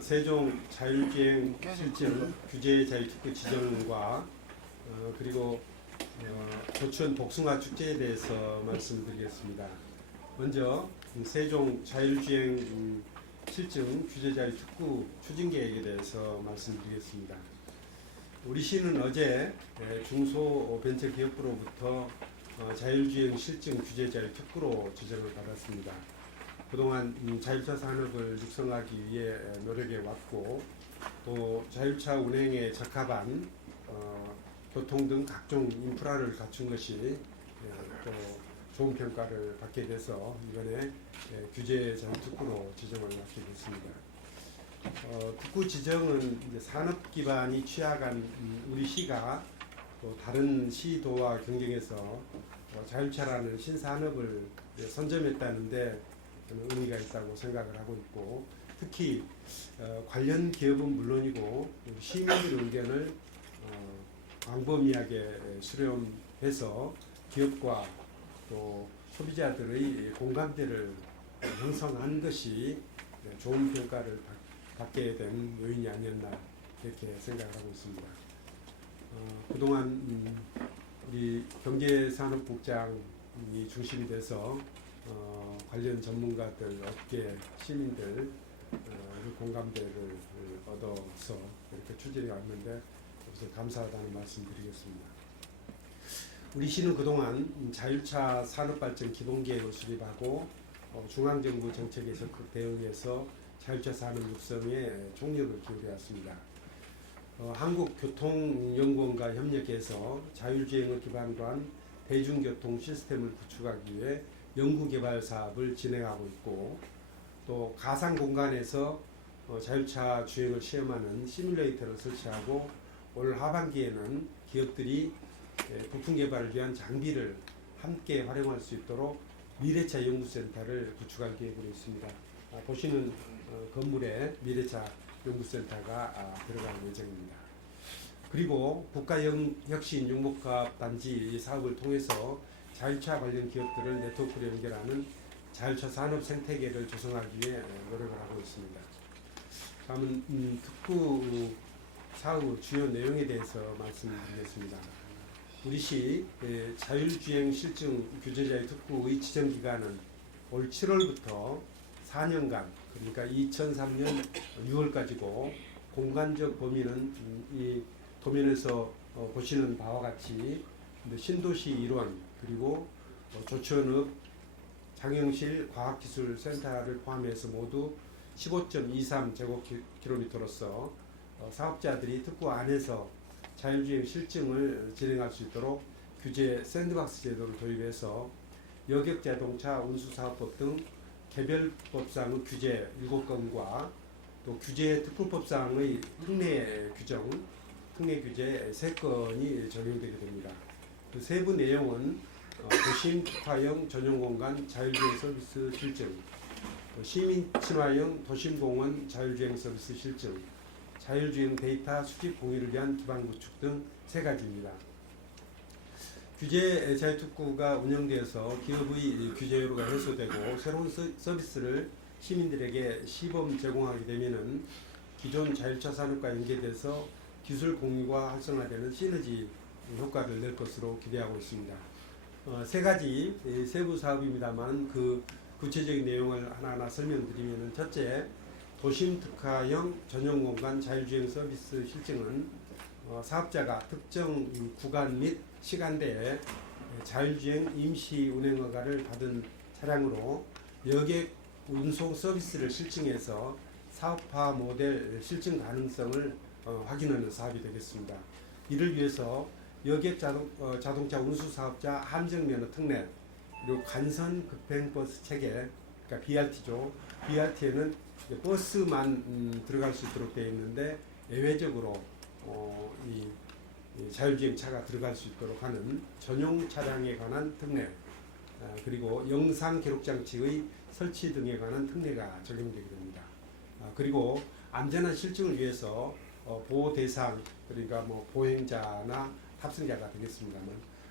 세종 자율주행 실증 규제 자율특구 지정과 그리고 조천 복숭아 축제에 대해서 말씀드리겠습니다. 먼저 세종 자율주행 실증 규제 자율특구 추진 계획에 대해서 말씀드리겠습니다. 우리 시는 어제 중소벤처기업부로부터 자율주행 실증 규제 자율특구로 지정을 받았습니다. 그동안 자율차 산업을 육성하기 위해 노력해 왔고, 또 자율차 운행에 적합한 교통 등 각종 인프라를 갖춘 것이 또 좋은 평가를 받게 돼서 이번에 규제 자율특구로 지정을 받게 됐습니다. 특구 지정은 이제 산업 기반이 취약한 우리 시가 또 다른 시도와 경쟁해서 자율차라는 신산업을 선점했다는데 저는 의미가 있다고 생각을 하고 있고, 특히 관련 기업은 물론이고 시민들 의견을 광범위하게 수렴해서 기업과 또 소비자들의 공감대를 형성한 것이 좋은 평가를 받게 된 요인이 아니었나 이렇게 생각을 하고 있습니다. 그동안 우리 경제산업국장이 중심이 돼서 관련 전문가들, 업계, 시민들 공감대를 얻어서 이렇게 추진해 왔는데 우선 감사하다는 말씀드리겠습니다. 우리 시는 그동안 자율차 산업발전 기본계획을 수립하고 중앙정부 정책에 적극 대응해서 자율차 산업 육성에 총력을 기울여 왔습니다. 한국교통연구원과 협력해서 자율주행을 기반으로 한 대중교통 시스템을 구축하기 위해 연구개발 사업을 진행하고 있고, 또 가상 공간에서 자율차 주행을 시험하는 시뮬레이터를 설치하고, 올 하반기에는 기업들이 부품 개발을 위한 장비를 함께 활용할 수 있도록 미래차 연구센터를 구축할 계획으로 있습니다. 보시는 건물에 미래차 연구센터가 들어갈 예정입니다. 그리고 국가혁신 융복합 단지 사업을 통해서 자율차 관련 기업들을 네트워크로 연결하는 자율차 산업 생태계를 조성하기 위해 노력을 하고 있습니다. 다음은 특구 사업 주요 내용에 대해서 말씀드리겠습니다. 우리 시 자율주행 실증 규제자의 특구의 지정 기간은 올 7월부터 4년간, 그러니까 2003년 6월까지고, 공간적 범위는 이 도면에서 보시는 바와 같이 신도시 일원 그리고 조천읍 장영실 과학기술센터를 포함해서 모두 15.23제곱킬로미터로서 사업자들이 특구 안에서 자율주행 실증을 진행할 수 있도록 규제 샌드박스 제도를 도입해서 여객자동차 운수사업법 등 개별법상의 규제 7건과 또 규제 특구법상의 특례 규제 3건이 적용되게 됩니다. 그 세부 내용은 도심 특화형 전용공간 자율주행 서비스 실증, 시민 친화형 도심공원 자율주행 서비스 실증, 자율주행 데이터 수집 공유를 위한 기반 구축 등 3가지입니다. 규제 자율특구가 운영되어서 기업의 규제 요로가 해소되고 새로운 서비스를 시민들에게 시범 제공하게 되면은 기존 자율차 산업과 연계돼서 기술 공유가 활성화되는 시너지 효과를 낼 것으로 기대하고 있습니다. 3가지 세부 사업입니다만 그 구체적인 내용을 하나하나 설명드리면은, 첫째, 도심 특화형 전용공간 자율주행 서비스 실증은 사업자가 특정 구간 및 시간대에 자율주행 임시 운행 허가를 받은 차량으로 여객 운송 서비스를 실증해서 사업화 모델 실증 가능성을 확인하는 사업이 되겠습니다. 이를 위해서 여객 자동차 운수 사업자 함정면허 특례, 그리고 간선 급행버스 체계, 그러니까 BRT죠. BRT에는 버스만 들어갈 수 있도록 되어 있는데 예외적으로 이 자율주행차가 들어갈 수 있도록 하는 전용 차량에 관한 특례, 그리고 영상 기록 장치의 설치 등에 관한 특례가 적용되게 됩니다. 그리고 안전한 실증을 위해서 보호 대상, 그러니까 뭐 보행자나 탑승자가 되겠습니다만,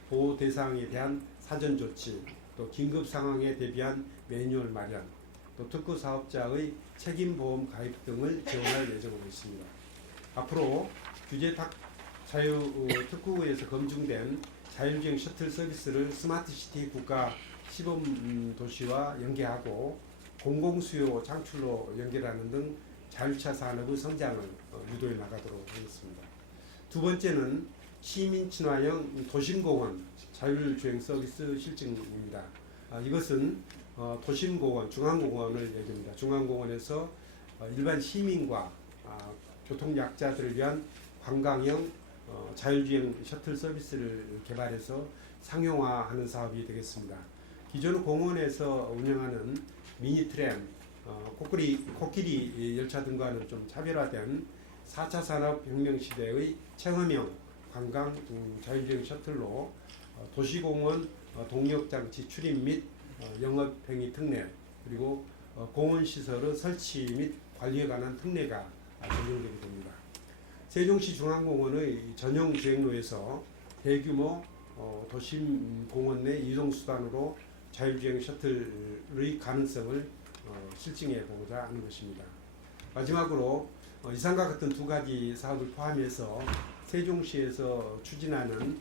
보호 대상에 대한 사전 조치, 또 긴급 상황에 대비한 매뉴얼 마련, 또 특구 사업자의 책임보험 가입 등을 지원할 예정으로 있습니다. 앞으로 규제 자유 특구에서 검증된 자율주행 셔틀 서비스를 스마트시티 국가 시범 도시와 연계하고 공공수요 창출로 연결하는 등 자율차 산업의 성장을 유도해 나가도록 하겠습니다. 두 번째는 시민 친화형 도심공원 자율주행 서비스 실증입니다. 이것은 도심공원, 중앙공원을 얘기합니다. 중앙공원에서 일반 시민과 교통약자들을 위한 관광형 자율주행 셔틀 서비스를 개발해서 상용화하는 사업이 되겠습니다. 기존 공원에서 운영하는 미니트램, 코끼리 열차 등과는 좀 차별화된 4차 산업혁명 시대의 체험형 관광 자율주행 셔틀로 도시공원 동력장치 출입 및 영업행위 특례, 그리고 공원시설의 설치 및 관리에 관한 특례가 적용되게 됩니다. 세종시 중앙공원의 전용 주행로에서 대규모 도심공원 내 이동수단으로 자율주행 셔틀의 가능성을 실증해 보고자 하는 것입니다. 마지막으로 이상과 같은 두 가지 사업을 포함해서 세종시에서 추진하는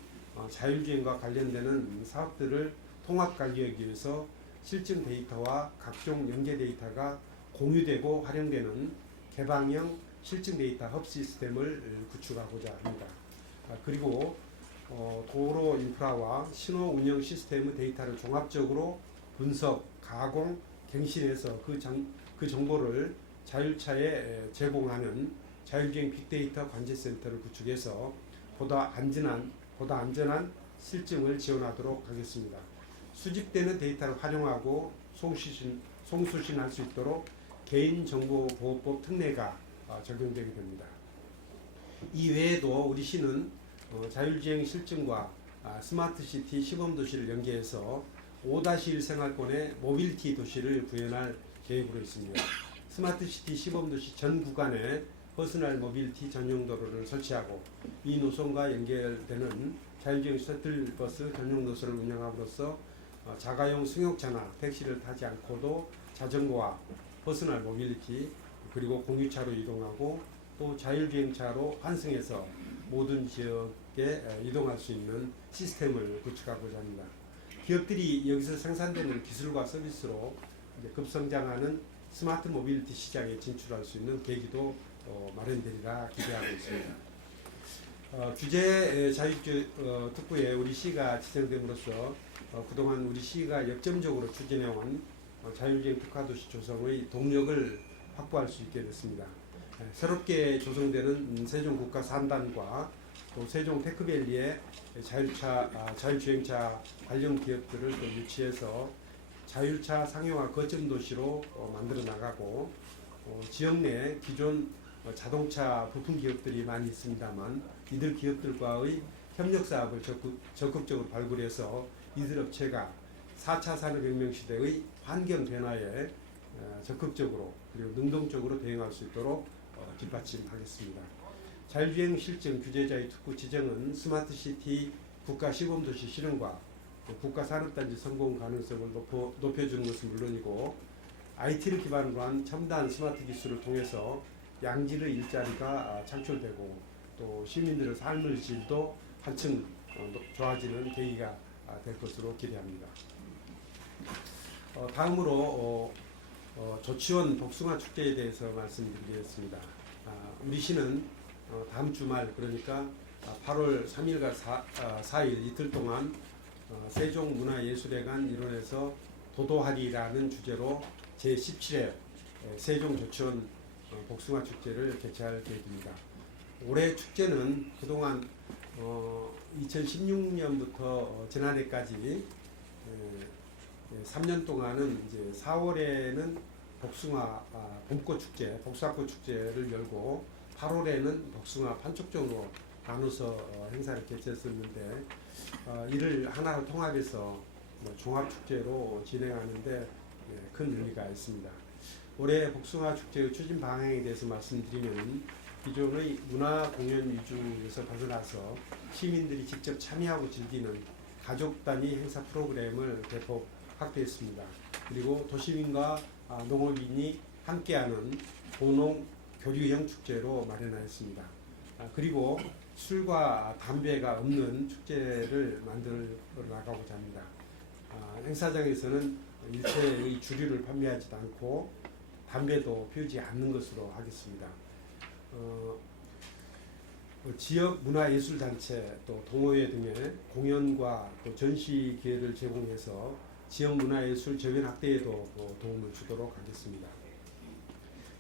자율주행과 관련되는 사업들을 통합관리하기 위해서 실증 데이터와 각종 연계 데이터가 공유되고 활용되는 개방형 실증 데이터 헙 시스템을 구축하고자 합니다. 그리고 도로 인프라와 신호 운영 시스템의 데이터를 종합적으로 분석, 가공, 갱신해서 그 정보를 자율차에 제공하는 자율주행 빅데이터 관제센터를 구축해서 보다 안전한 실증을 지원하도록 하겠습니다. 수집되는 데이터를 활용하고 송수신할 수 있도록 개인정보보호법 특례가 적용되게 됩니다. 이 외에도 우리 시는 자율주행 실증과 스마트시티 시범도시를 연계해서 5-1 생활권의 모빌리티 도시를 구현할 계획으로 있습니다. 스마트시티 시범도시 전 구간에 퍼스널 모빌리티 전용 도로를 설치하고 이 노선과 연결되는 자율주행 셔틀버스 전용 노선을 운영함으로써 자가용 승용차나 택시를 타지 않고도 자전거와 퍼스널 모빌리티 그리고 공유차로 이동하고 또 자율주행차로 환승해서 모든 지역에 이동할 수 있는 시스템을 구축하고자 합니다. 기업들이 여기서 생산되는 기술과 서비스로 급성장하는 스마트 모빌리티 시장에 진출할 수 있는 계기도 마련되리라 기대하고 있습니다. 규제 자율특구에 우리 시가 지정됨으로써 그동안 우리 시가 역점적으로 추진해온 자율주행 특화도시 조성의 동력을 확보할 수 있게 됐습니다. 새롭게 조성되는 세종국가 3단과 또 세종 테크밸리의 자율주행차 관련 기업들을 또 유치해서 자율차 상용화 거점 도시로 만들어 나가고 지역 내 기존 자동차 부품 기업들이 많이 있습니다만 이들 기업들과의 협력 사업을 적극적으로 발굴해서 이들 업체가 4차 산업혁명 시대의 환경 변화에 적극적으로 그리고 능동적으로 대응할 수 있도록 뒷받침하겠습니다. 자율주행 실증 규제자의 특구 지정은 스마트시티 국가 시범도시 실현과 국가산업단지 성공 가능성을 높여주는 것은 물론이고 IT를 기반으로 한 첨단 스마트 기술을 통해서 양질의 일자리가 창출되고 또 시민들의 삶의 질도 한층 좋아지는 계기가 될 것으로 기대합니다. 다음으로 조치원 복숭아 축제에 대해서 말씀드리겠습니다. 우리 시는 다음 주말 그러니까 8월 3일과 4일 이틀 동안 세종문화예술회관 일원에서 도도하리라는 주제로 제17회 세종조치원 복숭아 축제를 개최할 계획입니다. 올해 축제는 그동안 2016년부터 지난해까지 3년 동안은 이제 4월에는 복숭아 봄꽃 축제, 복숭아꽃 축제를 열고 8월에는 복숭아 판촉정으로 나눠서 행사를 개최했었는데 이를 하나로 통합해서 종합 축제로 진행하는데 큰 의미가 있습니다. 올해 복숭아 축제의 추진 방향에 대해서 말씀드리면 기존의 문화 공연 위주에서 벗어나서 시민들이 직접 참여하고 즐기는 가족 단위 행사 프로그램을 대폭 확대했습니다. 그리고 도시민과 농업인이 함께하는 도농 교류형 축제로 마련하였습니다. 그리고 술과 담배가 없는 축제를 만들어 나가고자 합니다. 행사장에서는 일체의 주류를 판매하지도 않고 담배도 피우지 않는 것으로 하겠습니다. 지역 문화예술단체 또 동호회 등의 공연과 또 전시 기회를 제공해서 지역 문화예술 저변 확대에도 도움을 주도록 하겠습니다.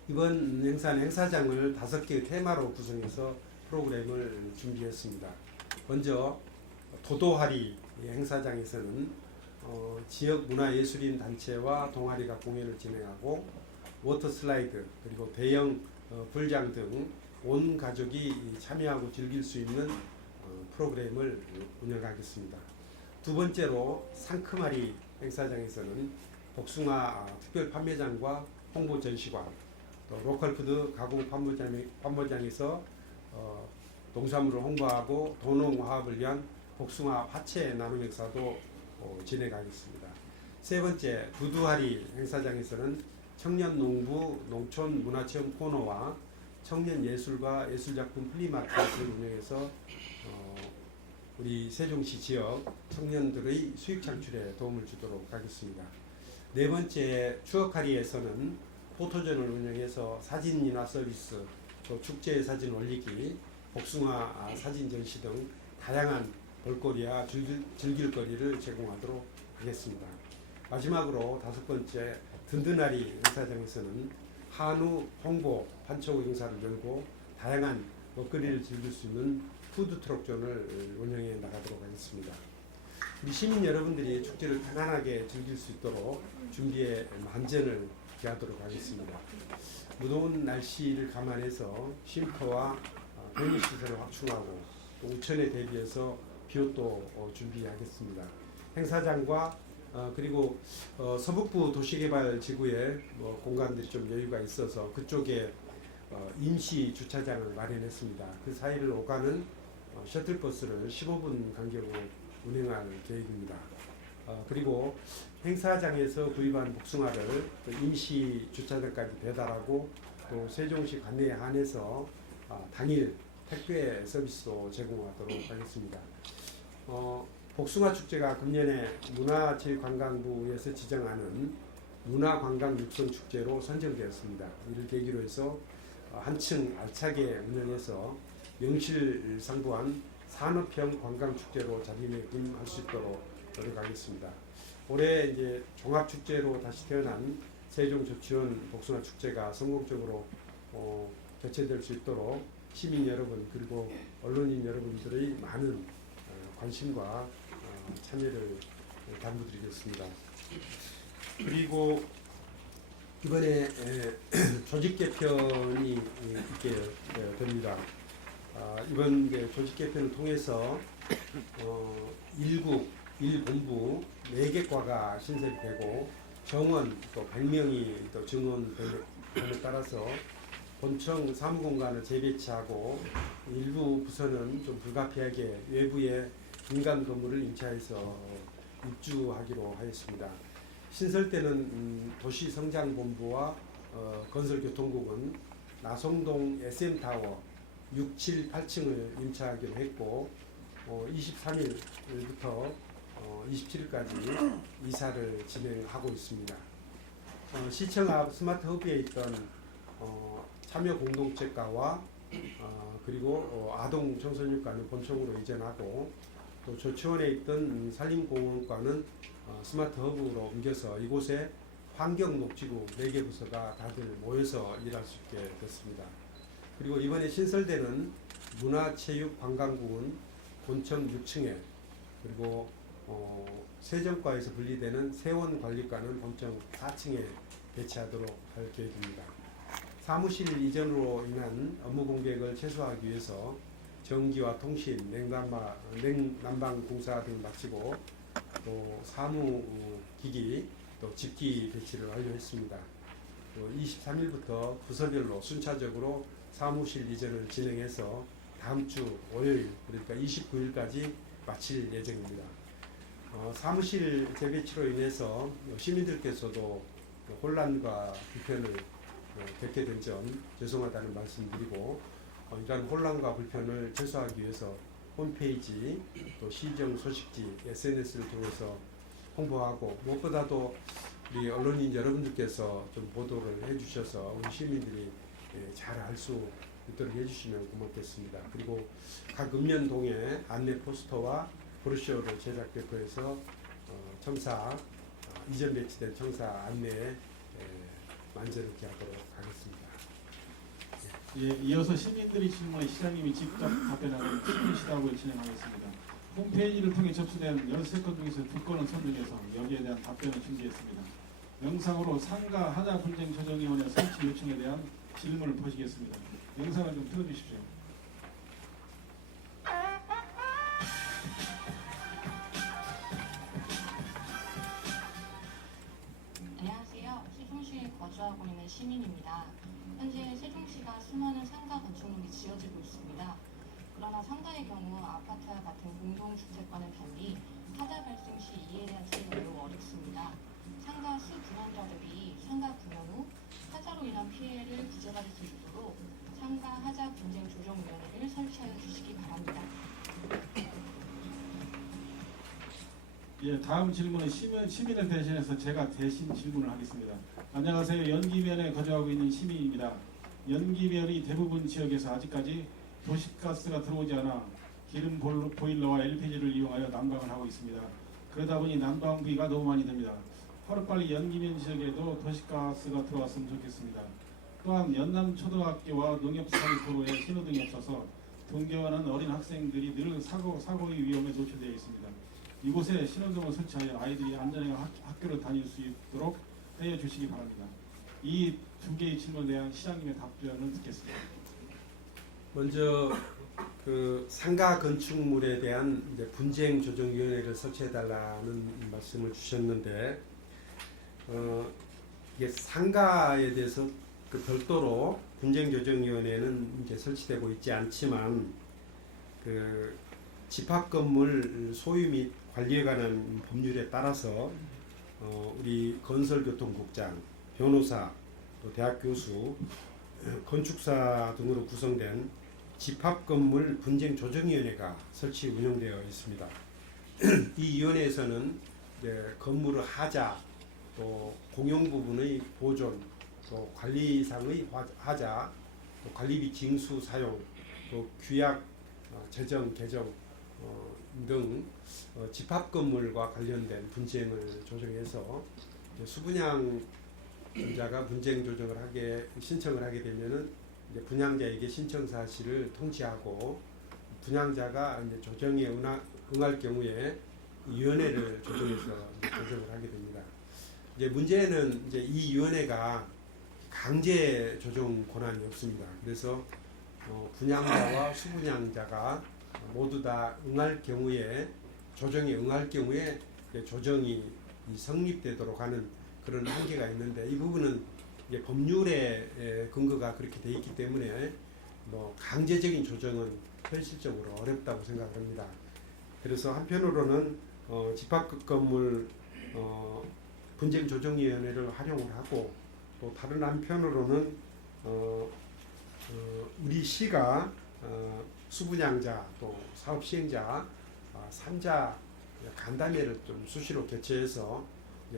이번 행사는 행사장을 5개의 테마로 구성해서 프로그램을 준비했습니다. 먼저 도도하리 행사장에서는 지역 문화예술인 단체와 동아리가 공연을 진행하고 워터슬라이드 그리고 대형 불장 등 온 가족이 참여하고 즐길 수 있는 프로그램을 운영하겠습니다. 두 번째로 상크마리 행사장에서는 복숭아 특별 판매장과 홍보 전시관, 또 로컬푸드 가공 판매장에서 농산물을 홍보하고 도농화합을 위한 복숭아 화채 나눔 행사도 진행하겠습니다. 세 번째 두두하리 행사장에서는 청년 농부 농촌 문화체험 코너와 청년 예술과 예술작품 플리마켓을 운영해서 우리 세종시 지역 청년들의 수익 창출에 도움을 주도록 하겠습니다. 네 번째 추억하리에서는 포토전을 운영해서 사진 인화 서비스, 또 축제 사진 올리기, 복숭아 사진 전시 등 다양한 볼거리와 즐길거리를 제공하도록 하겠습니다. 마지막으로 다섯 번째 든든하리 행사장에서는 한우, 홍보, 판촉 행사를 열고 다양한 먹거리를 즐길 수 있는 푸드트럭존을 운영해 나가도록 하겠습니다. 우리 시민 여러분들이 축제를 편안하게 즐길 수 있도록 준비에 만전을 기하도록 하겠습니다. 무더운 날씨를 감안해서 쉼터와 편의시설을 확충하고 또 우천에 대비해서 비옷도 준비하겠습니다. 행사장과 그리고 서북부 도시개발지구에 공간들이 좀 여유가 있어서 그쪽에 임시 주차장을 마련했습니다. 그 사이를 오가는 셔틀버스를 15분 간격으로 운행할 계획입니다. 그리고 행사장에서 구입한 복숭아를 임시 주차장까지 배달하고 또 세종시 관내에 한해서 당일 택배 서비스도 제공하도록 하겠습니다. 복숭아 축제가 금년에 문화체육관광부에서 지정하는 문화관광육성축제로 선정되었습니다. 이를 계기로 해서 한층 알차게 운영해서 명실상부한 산업형 관광축제로 자리매김할 수 있도록 노력하겠습니다. 올해 이제 종합축제로 다시 태어난 세종조치원 복숭아 축제가 성공적으로 개최될 수 있도록 시민 여러분 그리고 언론인 여러분들의 많은 관심과 참여를 당부드리겠습니다. 그리고 이번에 조직 개편이 있게 됩니다. 이번 조직 개편을 통해서 1국, 1본부 4개 과가 신설이 되고 정원 또 100명이 또 증원됨에 따라서 본청 사무공간을 재배치하고 일부 부서는 좀 불가피하게 외부에 민간 건물을 임차해서 입주하기로 하였습니다. 신설되는 도시성장본부와 건설교통국은 나송동 SM타워 6, 7, 8층을 임차하기로 했고 23일부터 27일까지 이사를 진행하고 있습니다. 시청 앞 스마트 허브에 있던 참여 공동체과와 그리고 아동 청소년과는 본청으로 이전하고 또 조치원에 있던 산림공원과는 스마트 허브로 옮겨서 이곳에 환경녹지구 4개 부서가 다들 모여서 일할 수 있게 됐습니다. 그리고 이번에 신설되는 문화체육관광부는 본청 6층에 그리고 세정과에서 분리되는 세원관리과는 본청 4층에 배치하도록 할 계획입니다. 사무실 이전으로 인한 업무 공백을 최소화하기 위해서 전기와 통신, 냉난방 공사 등 마치고 또 사무기기, 또 집기 배치를 완료했습니다. 23일부터 부서별로 순차적으로 사무실 이전을 진행해서 다음 주 월요일 그러니까 29일까지 마칠 예정입니다. 사무실 재배치로 인해서 시민들께서도 혼란과 불편을 겪게 된 점 죄송하다는 말씀드리고 이러한 혼란과 불편을 최소화하기 위해서 홈페이지 또 시정 소식지 SNS를 통해서 홍보하고 무엇보다도 우리 언론인 여러분들께서 좀 보도를 해주셔서 우리 시민들이 잘 알 수 있도록 해주시면 고맙겠습니다. 그리고 각 읍면동에 안내 포스터와 브로셔를 제작되고 해서 청사 이전 배치된 청사 안내에 만져넣기 하도록 하겠습니다. 예, 이어서 시민들이 질문에 시장님이 직접 답변하는 시민시답을 진행하겠습니다. 홈페이지를 통해 접수된 13건 중에서 2건은 선정해서 여기에 대한 답변을 준비했습니다. 영상으로 상가 하자 분쟁 조정위원회 설치 요청에 대한 질문을 보시겠습니다. 영상을 좀 틀어주십시오. 안녕하세요. 세종시에 거주하고 있는 시민입니다. 현재 세종시가 수많은 상가 건축물이 지어지고 있습니다. 그러나 상가의 경우 아파트와 같은 공동주택과는 달리 하자 발생 시 이에 대한 처리가 매우 어렵습니다. 상가 수분양자들이 상가 분양 후 하자로 인한 피해를 구제받을 수 있도록 상가 하자 분쟁 조정위원회를 설치하여 주시기 바랍니다. 예, 다음 질문은 시민을 대신해서 제가 대신 질문을 하겠습니다. 안녕하세요. 연기면에 거주하고 있는 시민입니다. 연기면이 대부분 지역에서 아직까지 도시가스가 들어오지 않아 기름 보일러와 LPG를 이용하여 난방을 하고 있습니다. 그러다 보니 난방비가 너무 많이 듭니다. 하루빨리 연기면 지역에도 도시가스가 들어왔으면 좋겠습니다. 또한 연남초등학교와 농협사이 도로에 신호등이 없어서 등교하는 어린 학생들이 늘 사고의 위험에 노출되어 있습니다. 이곳에 신호등을 설치하여 아이들이 안전하게 학교를 다닐 수 있도록 해 주시기 바랍니다. 이 두 개의 질문에 대한 시장님의 답변을 듣겠습니다. 먼저 그 상가 건축물에 대한 이제 분쟁 조정위원회를 설치해달라는 말씀을 주셨는데 이게 상가에 대해서 그 별도로 분쟁 조정위원회는 이제 설치되고 있지 않지만 그 집합 건물 소유 및 관리에 관한 법률에 따라서 우리 건설교통국장, 변호사, 또 대학 교수, 건축사 등으로 구성된 집합건물 분쟁조정위원회가 설치 운영되어 있습니다. 이 위원회에서는 건물의 하자, 또 공용 부분의 보존, 또 관리상의 하자, 또 관리비 징수 사용, 또 규약 제정 개정 등 집합건물과 관련된 분쟁을 조정해서 수분양자가 분쟁 조정을 신청을 하게 되면은 이제 분양자에게 신청 사실을 통지하고 분양자가 이제 조정에 응할 경우에 위원회를 조정해서 조정을 하게 됩니다. 이제 문제는 이제 이 위원회가 강제 조정 권한이 없습니다. 그래서 분양자와 수분양자가 모두 다 응할 경우에 조정에 응할 경우에 조정이 성립되도록 하는 그런 한계가 있는데 이 부분은 이제 법률의 근거가 그렇게 돼 있기 때문에 강제적인 조정은 현실적으로 어렵다고 생각합니다. 그래서 한편으로는 집합건물 분쟁조정위원회를 활용을 하고 또 다른 한편으로는 우리 시가 수분양자 또 사업시행자 3자 간담회를 좀 수시로 개최해서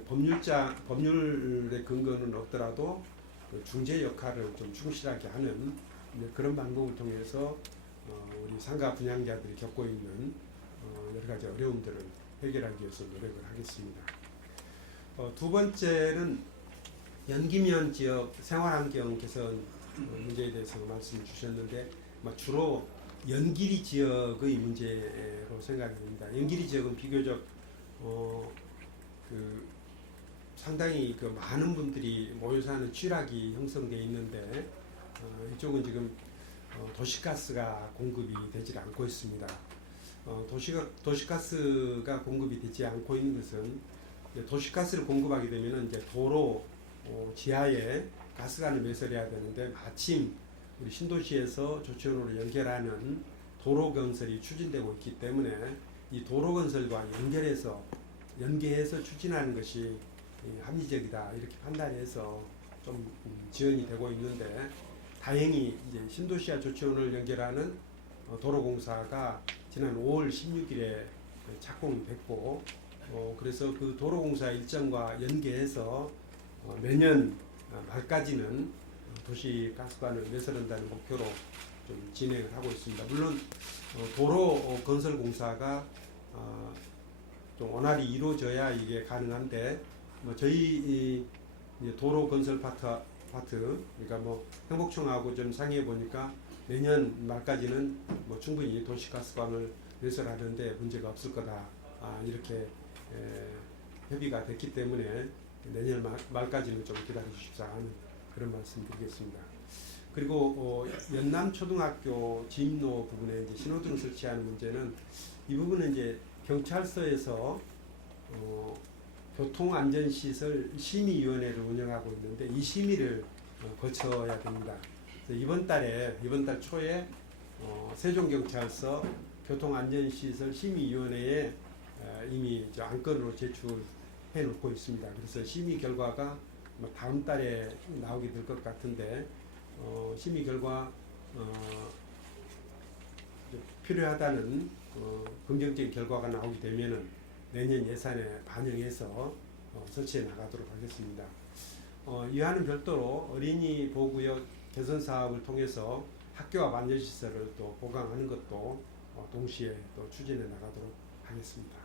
법률의 근거는 없더라도 중재 역할을 좀 충실하게 하는 그런 방법을 통해서 우리 상가 분양자들이 겪고 있는 여러 가지 어려움들을 해결하기 위해서 노력을 하겠습니다. 두 번째는 연기면 지역 생활환경 개선 문제에 대해서 말씀을 주셨는데 주로 연길이 지역의 문제로 생각이 됩니다. 연길이 지역은 비교적 상당히 많은 분들이 모여 사는 취락이 형성되어 있는데 이쪽은 지금 도시가스가 공급이 되지 않고 있습니다. 도시가스가 공급이 되지 않고 있는 것은 도시가스를 공급하게 되면 이제 도로 지하에 가스관을 매설해야 되는데 마침 우리 신도시에서 조치원으로 연결하는 도로 건설이 추진되고 있기 때문에 이 도로 건설과 연계해서 추진하는 것이 합리적이다 이렇게 판단해서 좀 지원이 되고 있는데 다행히 이제 신도시와 조치원을 연결하는 도로공사가 지난 5월 16일에 착공이 됐고 그래서 그 도로공사 일정과 연계해서 내년 말까지는 도시가스관을 내설한다는 목표로 좀 진행을 하고 있습니다. 물론 도로 건설 공사가 좀 원활히 이루어져야 이게 가능한데 저희 도로 건설 파트 그러니까 뭐 행복청하고 좀 상의해 보니까 내년 말까지는 충분히 도시가스관을 내설하는데 문제가 없을 거다 이렇게 협의가 됐기 때문에 내년 말까지는 좀 기다려 주십사 하는 그런 말씀 드리겠습니다. 그리고 연남초등학교 진로 부분에 이제 신호등 설치하는 문제는 이 부분은 이제 경찰서에서 교통안전시설 심의위원회를 운영하고 있는데 이 심의를 거쳐야 됩니다. 이번 달 초에 세종경찰서 교통안전시설 심의위원회에 이미 안건으로 제출해 놓고 있습니다. 그래서 심의 결과가 다음 달에 나오게 될 것 같은데 심의 결과 필요하다는 긍정적인 결과가 나오게 되면은 내년 예산에 반영해서 설치해 나가도록 하겠습니다. 이와는 별도로 어린이 보호구역 개선 사업을 통해서 학교 앞 안전시설을 또 보강하는 것도 동시에 또 추진해 나가도록 하겠습니다.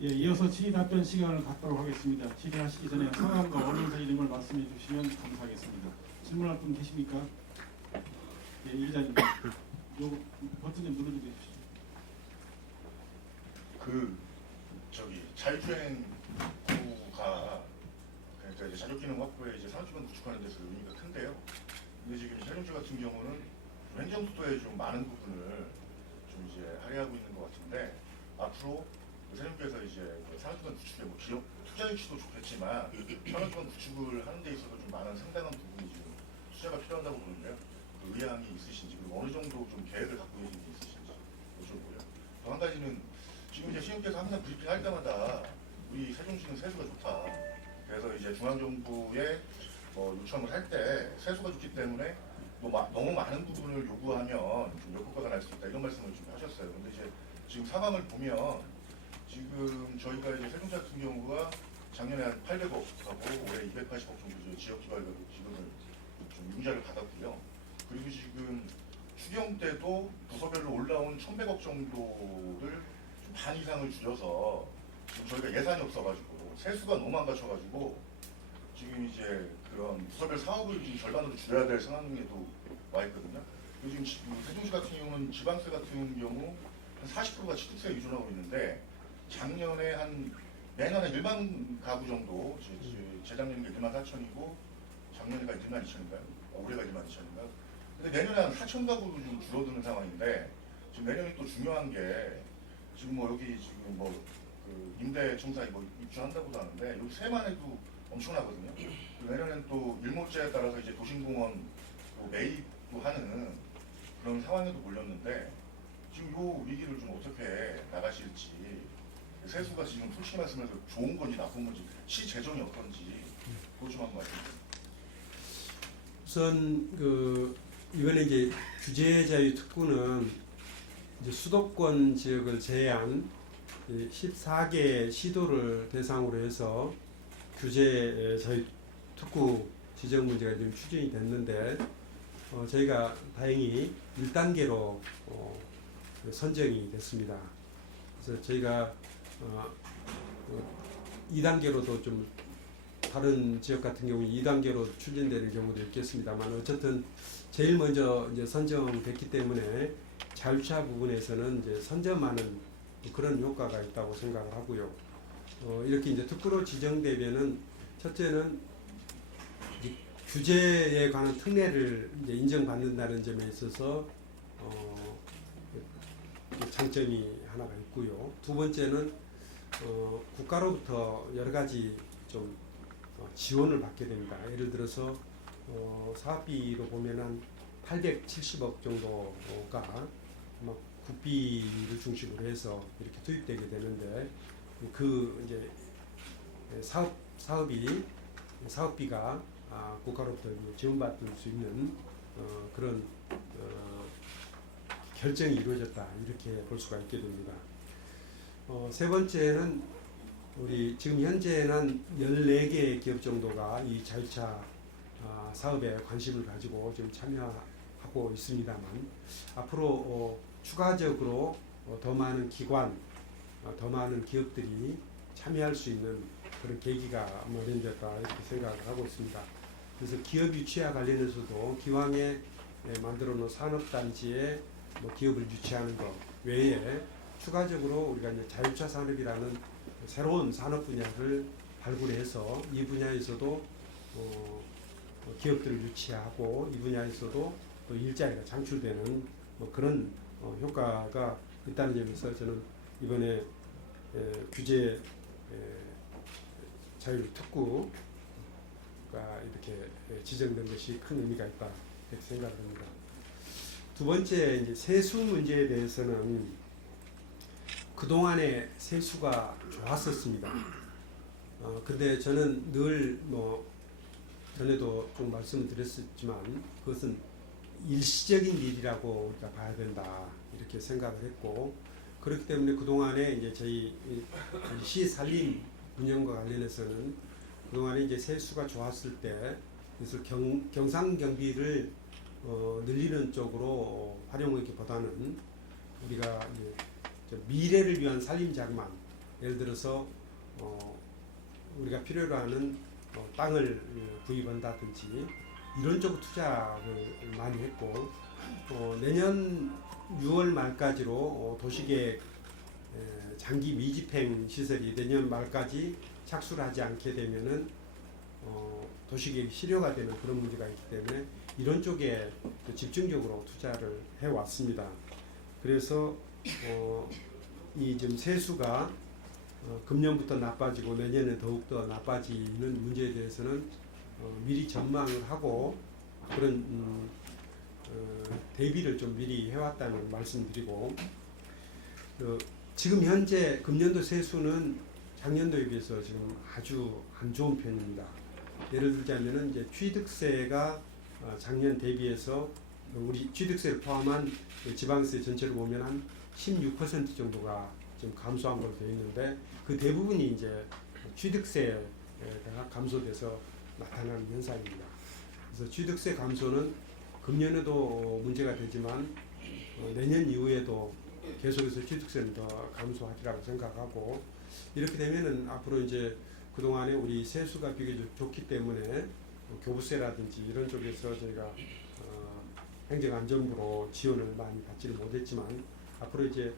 예, 이어서 질의 답변 시간을 갖도록 하겠습니다. 질의하시기 전에 성함과 언론사 이름을 말씀해 주시면 감사하겠습니다. 질문할 분 계십니까? 예, 이 기자님, 요 버튼 좀 눌러주십시오. 자율주행 구가 그러니까 이제 자족기능 확보에 이제 산업기반 구축하는 데서 의미가 큰데요. 근데 지금 세종시 같은 경우는 행정수도에 좀 많은 부분을 좀 이제 할애하고 있는 것 같은데 앞으로 세종시에서 이제 산업기반 구축에 뭐 기업 투자 유치도 좋겠지만 산업기반 구축을 하는 데 있어서 좀 많은 상당한 부분이 지금 투자가 필요하다고 보는데요. 그 의향이 있으신지 그리고 어느 정도 좀 계획을 갖고 계신 게 있으신지 여쭤보고요. 또 한 가지는 지금 이제 시흥께서 항상 브리핑 할 때마다 우리 세종시는 세수가 좋다. 그래서 이제 중앙정부에 요청을 할 때 세수가 좋기 때문에 너무 많은 부분을 요구하면 좀 역효과가 날 수 있다 이런 말씀을 좀 하셨어요. 근데 이제 지금 상황을 보면 지금 저희가 이제 세종시 같은 경우가 작년에 한 800억 하고 올해 280억 정도 지역개발비를 좀 융자를 받았고요. 그리고 지금 추경 때도 부서별로 올라온 1,100억 정도를 좀 반 이상을 줄여서 지금 저희가 예산이 없어가지고 세수가 너무 안 갖춰가지고 지금 이제 그런 부서별 사업을 지금 절반으로 줄여야 될 상황에도 와 있거든요. 그리고 지금 세종시 같은 경우는 지방세 같은 경우 한 40%가 취득세에 의존하고 있는데 작년에 매년에 1만 가구 정도 재작년에 1만 4천이고 작년에가 1만 2천인가요? 올해가 1만 2천인가요? 근데 내년에 한 4천 가구로 좀 줄어드는 상황인데 지금 내년이 또 중요한 게 지금 여기 지금 그 임대청사에 입주한다고도 하는데 여기 세만 해도 엄청나거든요. 내년엔 또 일몰제에 따라서 이제 도심공원 또 매입도 하는 그런 상황에도 몰렸는데 지금 요 위기를 좀 어떻게 나가실지 세수가 지금 솔직히 말씀해서 좋은 건지 나쁜 건지 시 재정이 어떤지 그것 좀 한번 말씀해주세요. 우선 이번에 이제 규제 자유 특구는 이제 수도권 지역을 제외한 14개 시도를 대상으로 해서 규제 자유 특구 지정 문제가 지금 추진이 됐는데 저희가 다행히 1단계로 선정이 됐습니다. 그래서 저희가 2단계로도 좀 다른 지역 같은 경우 2단계로 추진되는 경우도 있겠습니다만 어쨌든 제일 먼저 이제 선정됐기 때문에 자율주차 부분에서는 이제 선점하는 그런 효과가 있다고 생각을 하고요. 이렇게 이제 특구로 지정되면은 첫째는 규제에 관한 특례를 이제 인정받는다는 점에 있어서 장점이 하나가 있고요. 두 번째는 국가로부터 여러 가지 좀 지원을 받게 됩니다. 예를 들어서 사업비로 보면 한 870억 정도가 국비를 중심으로 해서 이렇게 투입되게 되는데 그 이제 사업 사업비가 국가로부터 지원받을 수 있는 그런 결정이 이루어졌다 이렇게 볼 수가 있게 됩니다. 세 번째는 우리 지금 현재는 14개의 기업 정도가 이 자율차 사업에 관심을 가지고 지금 참여하고 있습니다만 앞으로 추가적으로 더 많은 기관, 더 많은 기업들이 참여할 수 있는 그런 계기가 마련됐다 이렇게 생각을 하고 있습니다. 그래서 기업 유치와 관련해서도 기왕에 만들어 놓은 산업단지에 기업을 유치하는 것 외에 추가적으로 우리가 이제 자율차 산업이라는 새로운 산업 분야를 발굴해서 이 분야에서도 기업들을 유치하고 이 분야에서도 또 일자리가 창출되는 그런 효과가 있다는 점에서 저는 이번에 규제 자율 특구가 이렇게 지정된 것이 큰 의미가 있다 이렇게 생각합니다. 두 번째 이제 세수 문제에 대해서는 그동안에 세수가 좋았었습니다. 근데 저는 늘 전에도 좀 말씀을 드렸지만 그것은 일시적인 일이라고 우리가 봐야 된다 이렇게 생각을 했고 그렇기 때문에 그동안에 이제 저희 시 산림 운영과 관련해서는 그동안에 이제 세수가 좋았을 때 그래서 경상 경비를 늘리는 쪽으로 활용하기보다는 우리가 이제 미래를 위한 산림 자금안 예를 들어서 우리가 필요로 하는 땅을 구입한다든지 이런 쪽 투자를 많이 했고 내년 6월 말까지로 도시계획 장기 미집행 시설이 내년 말까지 착수를 하지 않게 되면은 도시계획 실효가 되는 그런 문제가 있기 때문에 이런 쪽에 집중적으로 투자를 해왔습니다. 그래서 이 지금 세수가 금년부터 나빠지고 내년에 더욱더 나빠지는 문제에 대해서는 미리 전망을 하고 그런 대비를 좀 미리 해왔다는 말씀드리고 지금 현재 금년도 세수는 작년도에 비해서 지금 아주 안 좋은 편입니다. 예를 들자면은 이제 취득세가 작년 대비해서 우리 취득세를 포함한 지방세 전체를 보면 한 16% 정도가 지금 감소한 걸로 되어 있는데 그 대부분이 이제 취득세가 감소돼서 나타나는 현상입니다. 그래서 취득세 감소는 금년에도 문제가 되지만 내년 이후에도 계속해서 취득세는 더 감소하리라고 생각하고 이렇게 되면은 앞으로 이제 그동안에 우리 세수가 비교적 좋기 때문에 교부세라든지 이런 쪽에서 저희가 행정안전부로 지원을 많이 받지를 못했지만 앞으로 이제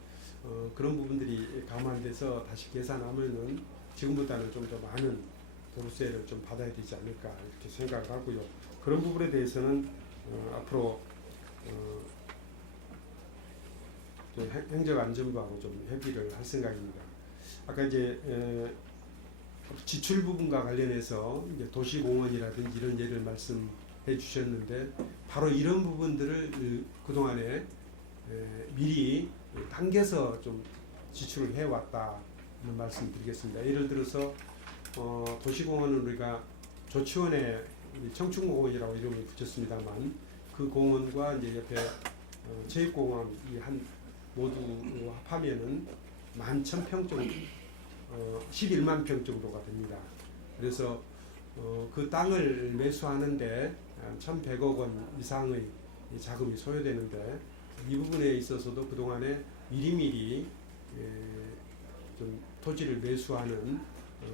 그런 부분들이 감안돼서 다시 계산하면은 지금보다는 좀 더 많은 교부세를 좀 받아야 되지 않을까 이렇게 생각을 하고요. 그런 부분에 대해서는 앞으로 행정안전부하고 좀 협의를 할 생각입니다. 아까 이제 지출 부분과 관련해서 이제 도시공원이라든지 이런 예를 말씀해 주셨는데 바로 이런 부분들을 그동안에 미리 당겨서 좀 지출을 해왔다는 말씀드리겠습니다. 예를 들어서 도시공원은 우리가 조치원에 청춘공원이라고 이름을 붙였습니다만 그 공원과 이제 옆에 체육공원이 모두 합하면은 11,000평 정도, 11만 평 정도가 됩니다. 그래서 그 땅을 매수하는데 1,100억 원 이상의 자금이 소요되는데 이 부분에 있어서도 그동안에 미리미리 좀 토지를 매수하는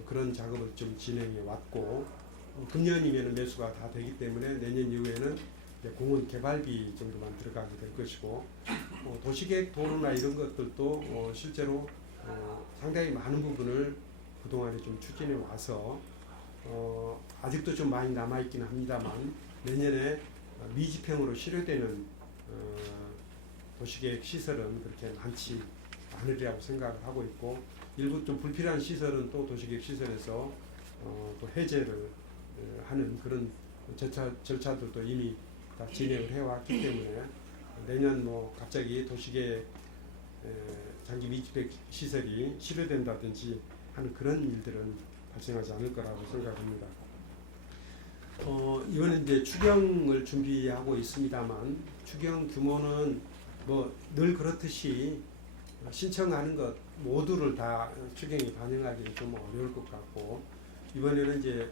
그런 작업을 좀 진행해 왔고 금년이면 매수가 다 되기 때문에 내년 이후에는 공원 개발비 정도만 들어가게 될 것이고 도시계획 도로나 이런 것들도 실제로 상당히 많은 부분을 그동안에 좀 추진해 와서 아직도 좀 많이 남아있긴 합니다만 내년에 미집행으로 실효되는 도시계획 시설은 그렇게 많지 않으리라고 생각을 하고 있고 일부 좀 불필요한 시설은 또 도시계획 시설에서 또 해제를 하는 그런 절차들도 이미 다 진행을 해왔기 때문에 내년 갑자기 도시계획 장기 미집행 시설이 실효된다든지 하는 그런 일들은 발생하지 않을 거라고 생각합니다. 이번에 이제 추경을 준비하고 있습니다만 추경 규모는 뭐 늘 그렇듯이 신청하는 것 모두를 다 추경이 반영하기는 좀 어려울 것 같고 이번에는 이제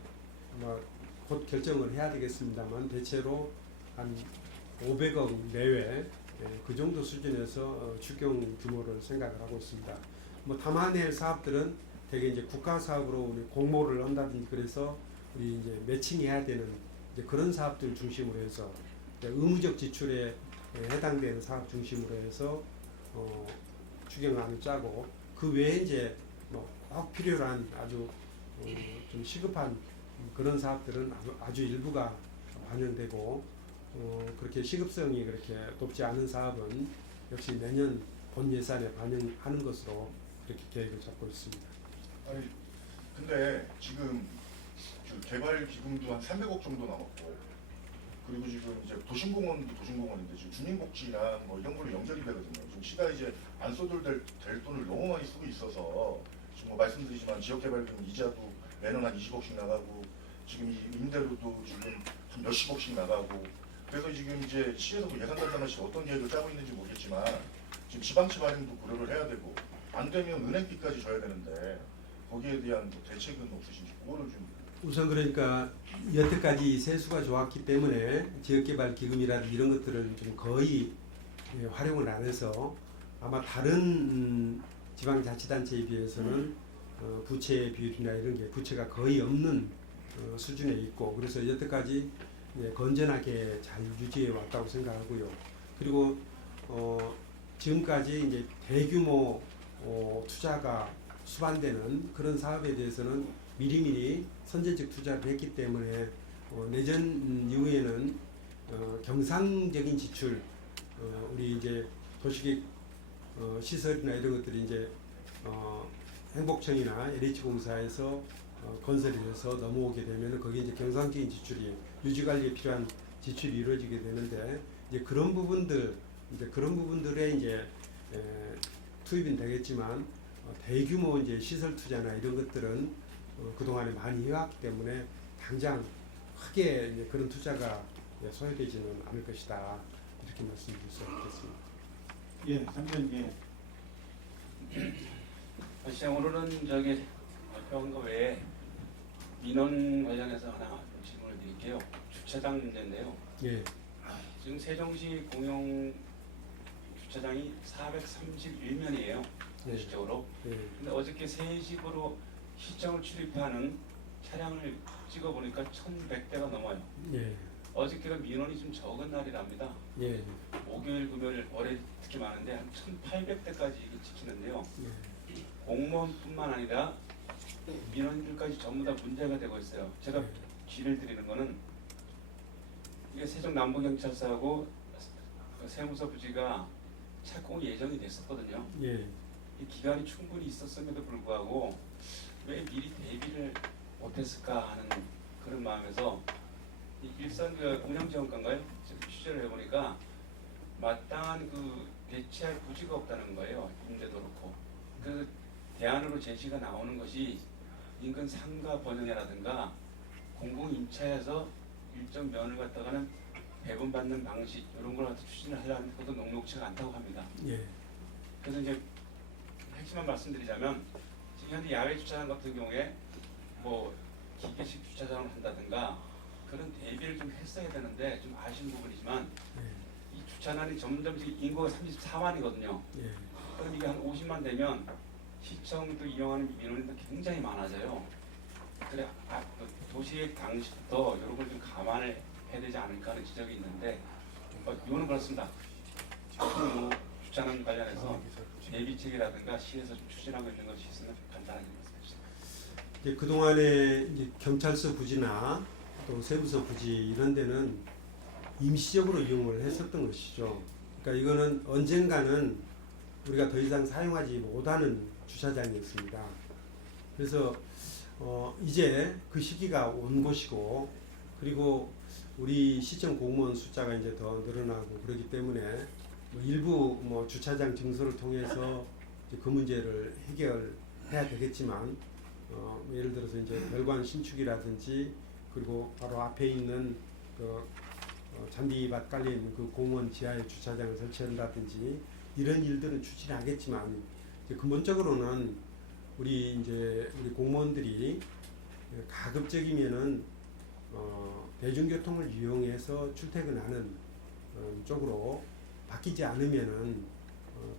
뭐 곧 결정을 해야 되겠습니다만 대체로 한 500억 내외 그 정도 수준에서 추경 규모를 생각을 하고 있습니다. 뭐 담아낼 사업들은 대개 이제 국가 사업으로 우리 공모를 한다든지 그래서 우리 이제 매칭해야 되는 이제 그런 사업들 중심으로 해서 의무적 지출에 해당되는 사업 중심으로 해서 추경안을 짜고 그 외에 이제 뭐 꼭 필요한 아주 좀 시급한 그런 사업들은 아주 일부가 반영되고 그렇게 시급성이 그렇게 높지 않은 사업은 역시 내년 본 예산에 반영하는 것으로 그렇게 계획을 잡고 있습니다. 아니 근데 지금 그 개발 기금도 한 300억 정도 남았고 그리고 지금 이제 도심공원도 도심공원인데 지금 주민복지나 뭐 이런 걸로 연결이 되거든요. 지금 시가 이제 안 써도 될 돈을 너무 많이 쓰고 있어서 지금 뭐 말씀드리지만 지역개발금 이자도 매년 한 20억씩 나가고 지금 이 임대료도 지금 한 몇십억씩 나가고 그래서 지금 이제 시에서 뭐 예산 달성할 시 어떤 계획을 짜고 있는지 모르겠지만 지금 지방채 발행도 고려를 해야 되고 안 되면 은행비까지 져야 되는데 거기에 대한 뭐 대책은 없으신지 그거를 좀 우선 그러니까 여태까지 세수가 좋았기 때문에 지역개발기금이라든지 이런 것들은 좀 거의 활용을 안 해서 아마 다른 지방자치단체에 비해서는 부채 비율이나 이런 게 부채가 거의 없는 수준에 있고 그래서 여태까지 건전하게 잘 유지해 왔다고 생각하고요. 그리고 지금까지 이제 대규모 투자가 수반되는 그런 사업에 대해서는 미리미리 선제적 투자를 했기 때문에 내년 이후에는 경상적인 지출 우리 이제 도시계획 시설이나 이런 것들이 이제 행복청이나 LH공사에서 건설이 돼서 넘어오게 되면 거기에 이제 경상적인 지출이 유지관리에 필요한 지출이 이루어지게 되는데 이제 그런 부분들에 이제 투입은 되겠지만 대규모 이제 시설 투자나 이런 것들은 그동안에 많이 해왔기 때문에 당장 크게 이제 그런 투자가 소요되지는 않을 것이다 이렇게 말씀드릴 수 있겠습니다. 예, 장관 시장으로는 저기 발표한 거 외에 민원 관련해서 하나 질문을 드릴게요. 주차장 문제인데요. 예, 지금 세종시 공용 주차장이 431면이에요. 네. 공식적으로. 예, 근데 어저께 3시부로 시청을 출입하는 차량을 찍어보니까 1,100대가 넘어요. 예, 어저께가 민원이 좀 적은 날이랍니다. 예, 목요일, 금요일, 월요일 특히 많은데 한 1,800대까지 찍히는데요. 예. 공무원뿐만 아니라 민원인들까지 전부 다 문제가 되고 있어요. 제가 기를 드리는 거는 이게 세종 남부경찰서하고 세무서 부지가 착공 예정이 됐었거든요. 예. 이 기간이 충분히 있었음에도 불구하고 왜 미리 대비를 못했을까 하는 그런 마음에서 이 일산 그 운영지원관가요? 지금 취재를 해보니까 마땅한 그 대체할 부지가 없다는 거예요. 임대도 그렇고. 그래서 대안으로 제시가 나오는 것이 인근 상가 번영이라든가 공공임차에서 일정 면을 갖다가는 배분받는 방식 이런 걸 갖다 추진을 하려는 것도 녹록치가 않다고 합니다. 예. 그래서 이제 핵심만 말씀드리자면 지금 현재 야외 주차장 같은 경우에 뭐 기계식 주차장을 한다든가 그런 대비를 좀 했어야 되는데 좀 아쉬운 부분이지만 이 주차장이 점점 인구가 34만이거든요. 예. 그럼 이게 한 50만 되면 시청도 이용하는 민원인도 굉장히 많아져요. 그래 도시의 당시부터 이런 걸 좀 감안을 해야 되지 않을까 하는 지적이 있는데 이거는 그렇습니다. 뭐 주차장 관련해서 대비책이라든가 시에서 좀 추진하고 있는 것이 있으면 간단하게 말씀해 주세요. 이제 그 동안에 이제 경찰서 부지나 또 세무서 부지 이런 데는 임시적으로 이용을 했었던 것이죠. 그러니까 이거는 언젠가는 우리가 더 이상 사용하지 못하는 주차장이었습니다. 그래서 이제 그 시기가 온 것이고 그리고 우리 시청 공무원 숫자가 이제 더 늘어나고 그렇기 때문에 뭐 일부 뭐 주차장 증서를 통해서 이제 그 문제를 해결해야 되겠지만 예를 들어서 이제 별관 신축이라든지 그리고 바로 앞에 있는 그 잔디밭 깔린 그 공원 지하에 주차장을 설치한다든지 이런 일들은 추진하겠지만 이제 근본적으로는 우리 공무원들이 가급적이면은 대중교통을 이용해서 출퇴근하는 쪽으로 바뀌지 않으면은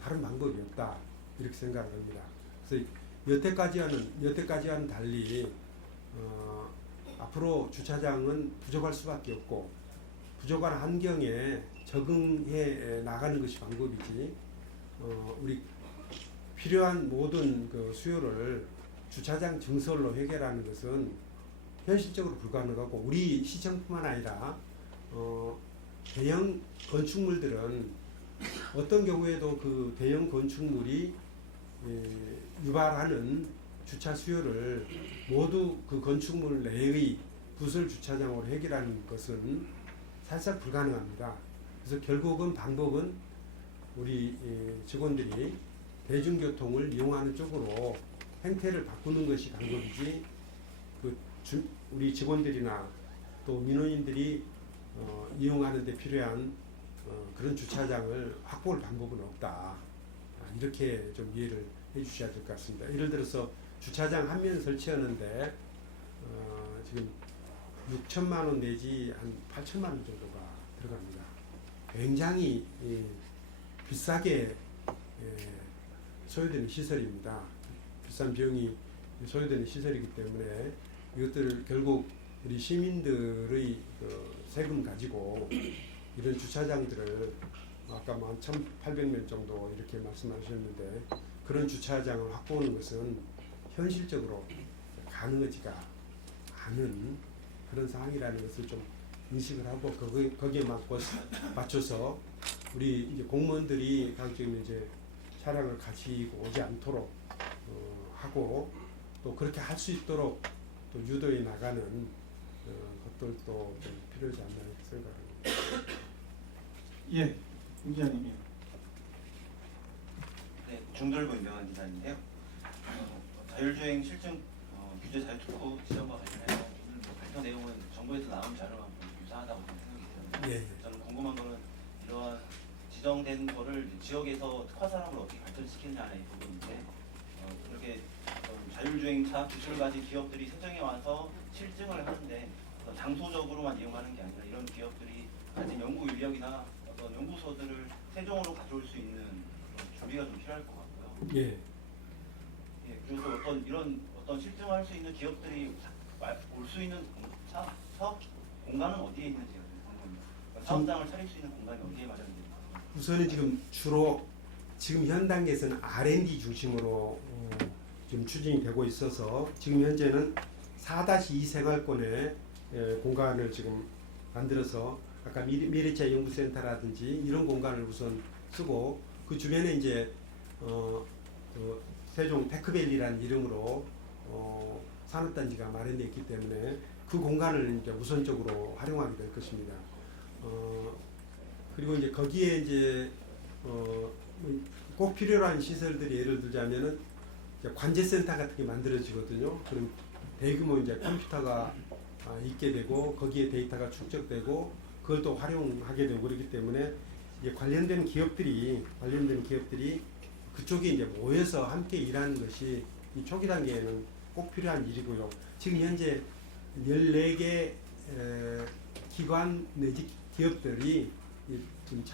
다른 방법이 없다 이렇게 생각을 합니다. 그래서 여태까지와는 달리 앞으로 주차장은 부족할 수밖에 없고 부족한 환경에 적응해 나가는 것이 방법이지 우리 필요한 모든 그 수요를 주차장 증설로 해결하는 것은 현실적으로 불가능하고 우리 시청뿐만 아니라 대형 건축물들은 어떤 경우에도 그 대형 건축물이 유발하는 주차 수요를 모두 그 건축물 내의 부설 주차장으로 해결하는 것은 사실상 불가능합니다. 그래서 결국은 방법은 우리 직원들이 대중교통을 이용하는 쪽으로 행태를 바꾸는 것이 방법이지 우리 직원들이나 또 민원인들이 이용하는 데 필요한 그런 주차장을 확보할 방법은 없다. 이렇게 좀 이해를 해 주셔야 될 것 같습니다. 예를 들어서 주차장 한 면 설치하는데 지금 6천만 원 내지 한 8천만 원 정도가 들어갑니다. 굉장히 비싸게 소요되는 시설입니다. 비싼 비용이 소요되는 시설이기 때문에 이것들을 결국 우리 시민들의 그 세금 가지고 이런 주차장들을 아까 뭐 한 1,800명 정도 이렇게 말씀하셨는데 그런 주차장을 확보하는 것은 현실적으로 가능하지가 않은 그런 상황이라는 것을 좀 인식을 하고 거기에 맞춰서 우리 이제 공무원들이 가급적이면 이제 차량을 가지고 오지 않도록 하고 또 그렇게 할 수 있도록 또 유도해 나가는 것들도 좀 필요하지 않나 이렇게 생각합니다. 예, 임 기자님이요. 네, 중돌구 임명한 기자인데요. 자율주행 실증 규제 자유특구 지정과 관련해서 오늘 발표 내용은 정부에서 나온 자료와 유사하다고 생각이 드는데 저는 궁금한 거는 이러한 지정된 거를 지역에서 특화 산업을 어떻게 발전시키느냐의 부분인데 이렇게 자율주행차 기술을 가진 기업들이 세정에 와서 실증을 하는데 장소적으로만 이용하는 게 아니라 이런 기업들이 가진 연구 인력이나 어떤 연구소들을 세종으로 가져올 수 있는 그런 준비가 좀 필요할 것 같고요. 예. 그래서 어떤 실증할 수 있는 기업들이 올 수 있는 사업 공간은 어디에 있는지 궁금합니다. 사업장을 차릴 수 있는 공간이 어디에 마련됩니까? 우선은 지금 현 단계에서는 R&D 중심으로 지금 추진이 되고 있어서 지금 현재는 4-2 생활권의 공간을 지금 만들어서 아까 미래차 연구센터라든지 이런 공간을 우선 쓰고 그 주변에 이제 그 세종 테크밸리라는 이름으로 산업단지가 마련되어 있기 때문에 그 공간을 이제 우선적으로 활용하게 될 것입니다. 그리고 이제 거기에 이제 꼭 필요한 시설들이 예를 들자면은 관제센터 같은 게 만들어지거든요. 그럼 대규모 이제 컴퓨터가 있게 되고 거기에 데이터가 축적되고 그걸 또 활용하게 되고 그렇기 때문에 이제 관련된 기업들이 그쪽에 이제 모여서 함께 일하는 것이 이 초기 단계에는 꼭 필요한 일이고요. 지금 현재 14개 기관 내지 기업들이 지금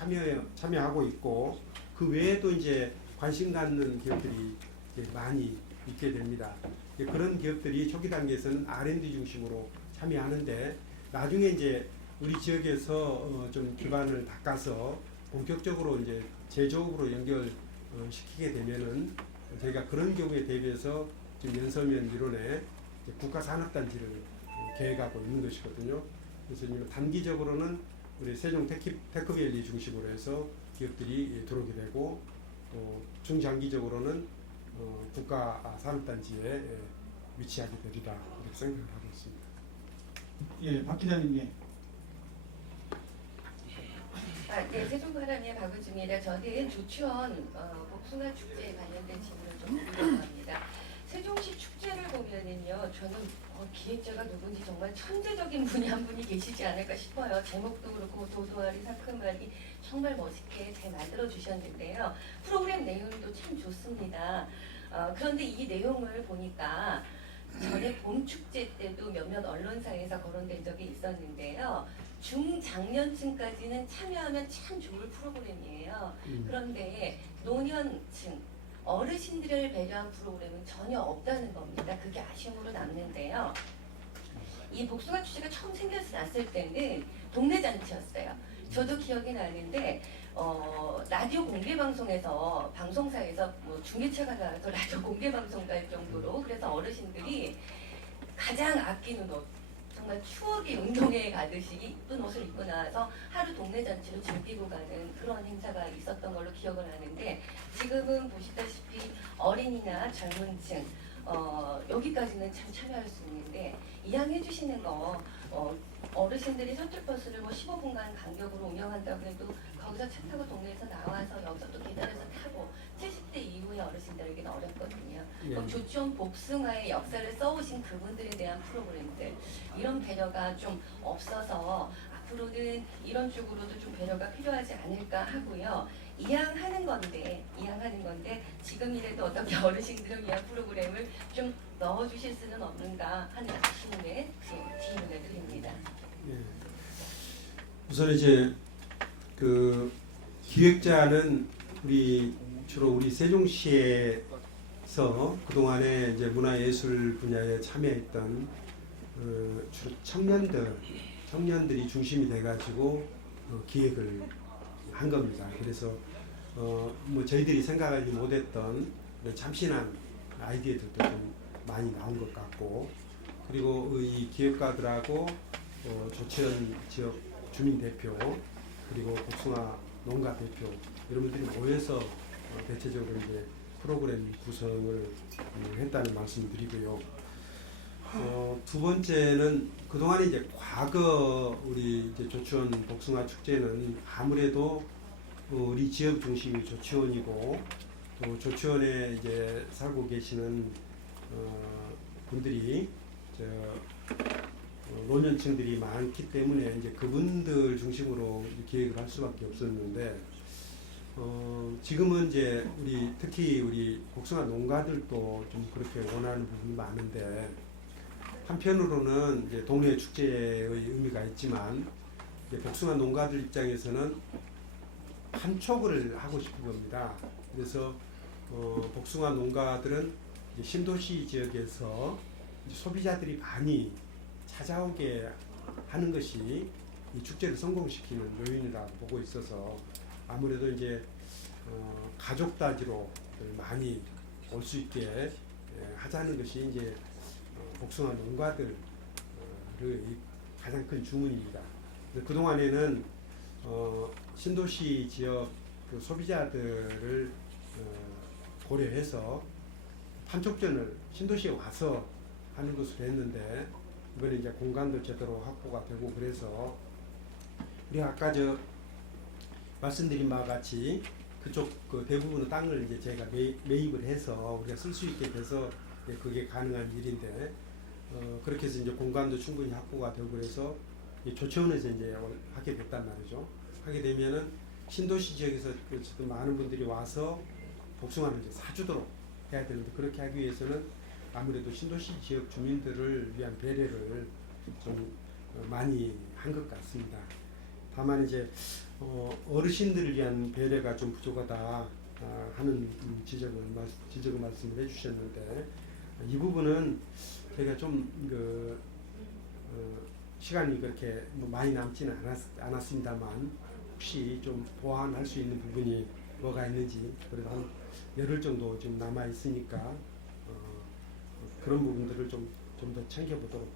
참여하고 있고 그 외에도 이제 관심 갖는 기업들이 이제 많이 있게 됩니다. 그런 기업들이 초기 단계에서는 R&D 중심으로 참여하는데 나중에 이제 우리 지역에서 좀 기반을 닦아서 본격적으로 이제 제조업으로 연결시키게 되면은 저희가 그런 경우에 대비해서 지금 연서면 이론에 국가산업단지를 계획하고 있는 것이거든요. 그래서 단기적으로는 우리 세종 테크밸리 중심으로 해서 기업들이 들어오게 되고 또 중장기적으로는 국가산업단지에 위치하게 되리라 이렇게 생각을 하고 있습니다. 예, 박 기자님. 예. 네, 세종바람의 박우주입니다. 저는 조치원 복숭아 축제에 관련된 질문을 좀 드리려고 합니다. 세종시 축제를 보면은요, 저는 기획자가 누군지 정말 천재적인 분이 한 분이 계시지 않을까 싶어요. 제목도 그렇고 도도하리 상큼하리 정말 멋있게 잘 만들어 주셨는데요. 프로그램 내용도 참 좋습니다. 그런데 이 내용을 보니까 전에 봄 축제 때도 몇몇 언론사에서 거론된 적이 있었는데요. 중장년층까지는 참여하면 참 좋을 프로그램이에요. 그런데 노년층, 어르신들을 배려한 프로그램은 전혀 없다는 겁니다. 그게 아쉬움으로 남는데요. 이 복숭아 축제가 처음 생겼을 때는 동네 잔치였어요. 저도 기억이 나는데 라디오 공개 방송에서 방송사에서 뭐 중계차가 나와서 라디오 공개 방송 갈 정도로, 그래서 어르신들이 가장 아끼는 옷, 정말 추억의 운동회에 가듯이 이쁜 옷을 입고 나와서 하루 동네 잔치를 즐기고 가는 그런 행사가 있었던 걸로 기억을 하는데, 지금은 보시다시피 어린이나 젊은 층 여기까지는 참 참여할 수 있는데, 이양해 주시는 거 어르신들이 셔틀버스를 뭐 15분간 간격으로 운영한다고 해도 거기서 차 타고 동네에서 나와서 여기서 또 계단에서 타고 70대 이후의 어르신들에게는 어렵거든요. 그럼 조치원 복숭아의 역사를 써오신 그분들에 대한 프로그램들, 이런 배려가 좀 없어서 앞으로는 이런 쪽으로도 좀 배려가 필요하지 않을까 하고요. 이양하는 건데 지금이라도 어떻게 어르신들을 위한 프로그램을 좀 넣어주실 수는 없는가 하는 아쉬움에 질문을 드립니다. 예. 우선 이제 그 기획자는 주로 우리 세종시에서 그동안에 이제 문화예술 분야에 참여했던 주로 청년들이 중심이 돼가지고 기획을 한 겁니다. 그래서 뭐 저희들이 생각하지 못했던 참신한 아이디어들도 좀 많이 나온 것 같고, 그리고 이 기획가들하고 조치원 지역 주민 대표, 그리고 복숭아 농가 대표, 이런 분들이 모여서 대체적으로 이제 프로그램 구성을 했다는 말씀을 드리고요. 두 번째는 그동안에 이제 과거 우리 이제 조치원 복숭아 축제는 아무래도 우리 지역 중심이 조치원이고, 또 조치원에 이제 살고 계시는 분들이 노년층들이 많기 때문에 이제 그분들 중심으로 기획을 할 수밖에 없었는데, 지금은 이제 특히 우리 복숭아 농가들도 좀 그렇게 원하는 부분이 많은데, 한편으로는 이제 동네 축제의 의미가 있지만 이제 복숭아 농가들 입장에서는 판촉을 하고 싶은 겁니다. 그래서 복숭아 농가들은 이제 신도시 지역에서 소비자들이 많이 찾아오게 하는 것이 이 축제를 성공시키는 요인이라고 보고 있어서, 아무래도 이제 가족 단위로 많이 올 수 있게 하자는 것이 이제 복숭아 농가들의 가장 큰 주문입니다. 그동안에는 신도시 지역 그 소비자들을 고려해서 판촉전을 신도시에 와서 하는 것으로 했는데, 이번에 이제 공간도 제대로 확보가 되고, 그래서 우리 아까 말씀드린 바와 같이 그쪽 그 대부분의 땅을 이제 저희가 매입을 해서 우리가 쓸 수 있게 돼서 그게 가능한 일인데, 그렇게 해서 이제 공간도 충분히 확보가 되고, 그래서 조치원에서 이제 하게 됐단 말이죠. 하게 되면은 신도시 지역에서 많은 분들이 와서 복숭아를 이제 사주도록 해야 되는데, 그렇게 하기 위해서는 아무래도 신도시 지역 주민들을 위한 배려를 좀 많이 한 것 같습니다. 다만 이제 어르신들을 위한 배려가 좀 부족하다 하는 지적을 말씀을 해주셨는데, 이 부분은 저희가 좀 시간이 그렇게 많이 남지는 않았습니다만, 혹시 좀 보완할 수 있는 부분이 뭐가 있는지, 그래도 한 열흘 정도 좀 남아 있으니까 그런 부분들을 좀 더 챙겨보도록